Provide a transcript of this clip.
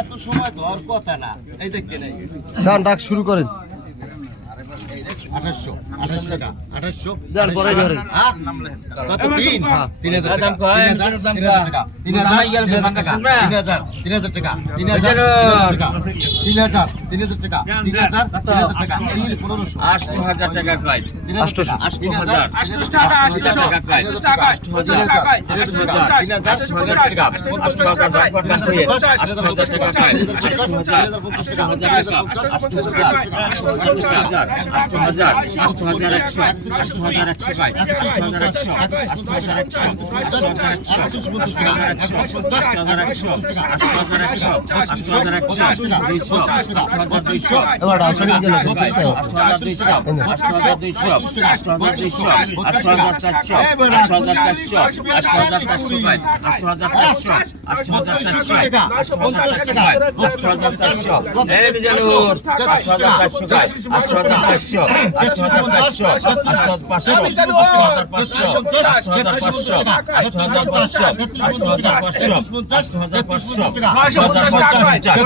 এত সময় ধর কথা না এই দেখে নাই গান ডাক শুরু করেন 2800 টাকা 2800 দেন বড় ধরেন কত 3000 টাকা 3000 টাকা 3000 টাকা 3000 টাকা 3000 টাকা 3000 টাকা 3000 টাকা 8000 টাকা কয় 8000 8000 টাকা 8000 টাকা 8000 টাকা 8500